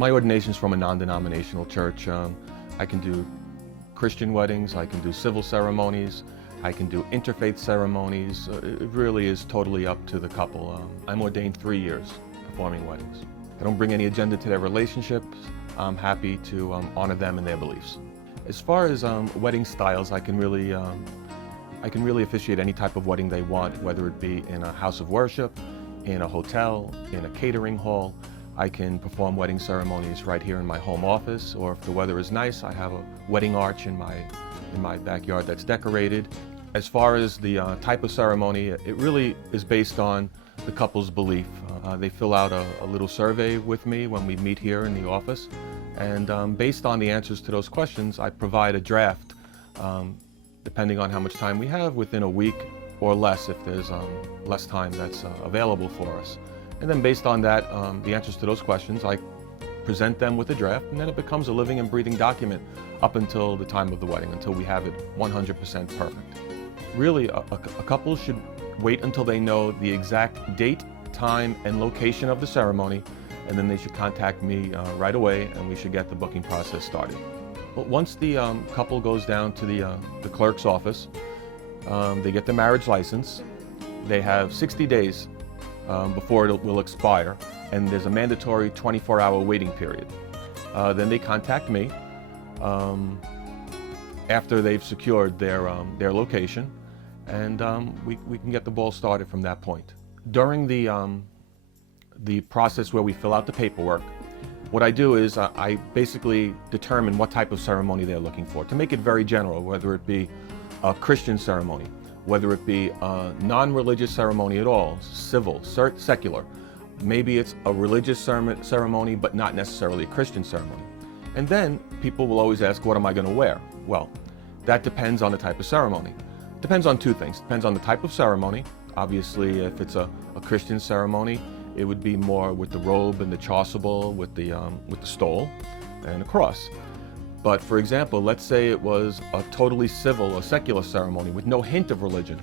My ordination is from a non-denominational church. I can do Christian weddings, I can do civil ceremonies, I can do interfaith ceremonies. It really is totally up to the couple. I'm ordained 3 years performing weddings. I don't bring any agenda to their relationships. I'm happy to honor them and their beliefs. As far as wedding styles, I can really officiate any type of wedding they want, whether it be in a house of worship, in a hotel, in a catering hall. I can perform wedding ceremonies right here in my home office, or if the weather is nice, I have a wedding arch in my backyard that's decorated. As far as the type of ceremony, it really is based on the couple's belief. They fill out a little survey with me when we meet here in the office, and based on the answers to those questions, I provide a draft, depending on how much time we have, within a week or less if there's less time that's available for us. And then based on that, the answers to those questions, I present them with a draft, and then it becomes a living and breathing document up until the time of the wedding, until we have it 100% perfect. Really, a couple should wait until they know the exact date, time, and location of the ceremony, and then they should contact me right away, and we should get the booking process started. But once the couple goes down to the clerk's office, they get the marriage license. They have 60 days before it will expire, and there's a mandatory 24-hour waiting period. Then they contact me after they've secured their location, and we can get the ball started from that point. During the process where we fill out the paperwork, what I do is I basically determine what type of ceremony they're looking for, to make it very general, whether it be a Christian ceremony, whether it be a non-religious ceremony at all, civil, secular. Maybe it's a religious ceremony, but not necessarily a Christian ceremony. And then people will always ask, what am I going to wear? Well, that depends on the type of ceremony. Depends on two things. Depends on the type of ceremony. Obviously, if it's a Christian ceremony, it would be more with the robe and the chasuble, with the stole and a cross. But for example, let's say it was a totally civil or secular ceremony with no hint of religion.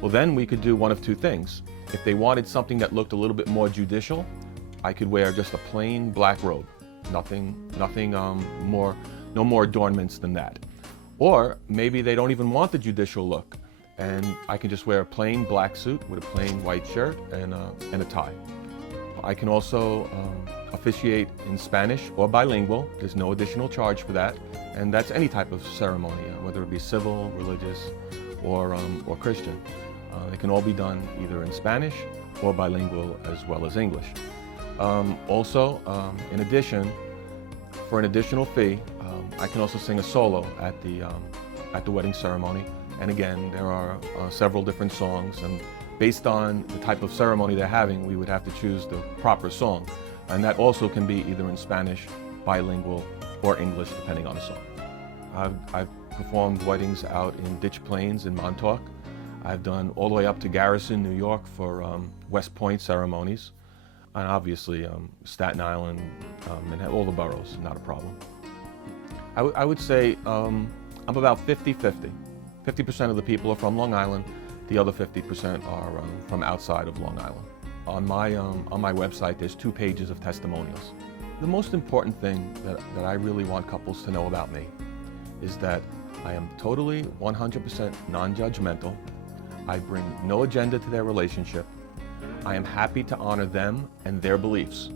Well, then we could do one of two things. If they wanted something that looked a little bit more judicial, I could wear just a plain black robe. No more adornments than that. Or maybe they don't even want the judicial look, and I can just wear a plain black suit with a plain white shirt and a tie. I can also officiate in Spanish or bilingual. There's no additional charge for that, and that's any type of ceremony, whether it be civil, religious, or Christian. It can all be done either in Spanish or bilingual as well as English. In addition, for an additional fee, I can also sing a solo at the wedding ceremony. And again, there are several different songs, and based on the type of ceremony they're having, we would have to choose the proper song. And that also can be either in Spanish, bilingual, or English, depending on the song. I've performed weddings out in Ditch Plains in Montauk. I've done all the way up to Garrison, New York for West Point ceremonies. And obviously Staten Island and all the boroughs, not a problem. I would say I'm about 50-50. 50% of the people are from Long Island. The other 50% are from outside of Long Island. On my website, there's 2 pages of testimonials. The most important thing that I really want couples to know about me is that I am totally 100% non-judgmental. I bring no agenda to their relationship. I am happy to honor them and their beliefs.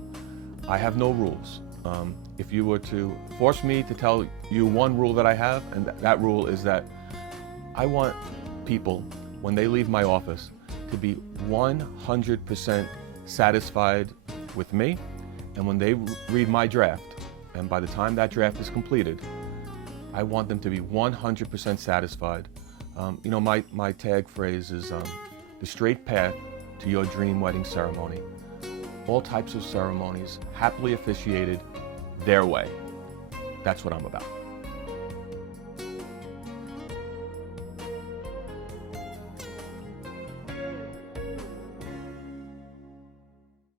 I have no rules. If you were to force me to tell you one rule that I have, and that rule is that I want people, when they leave my office, to be 100% satisfied with me, and when they read my draft, and by the time that draft is completed, I want them to be 100% satisfied. My tag phrase is the straight path to your dream wedding ceremony. All types of ceremonies, happily officiated their way. That's what I'm about.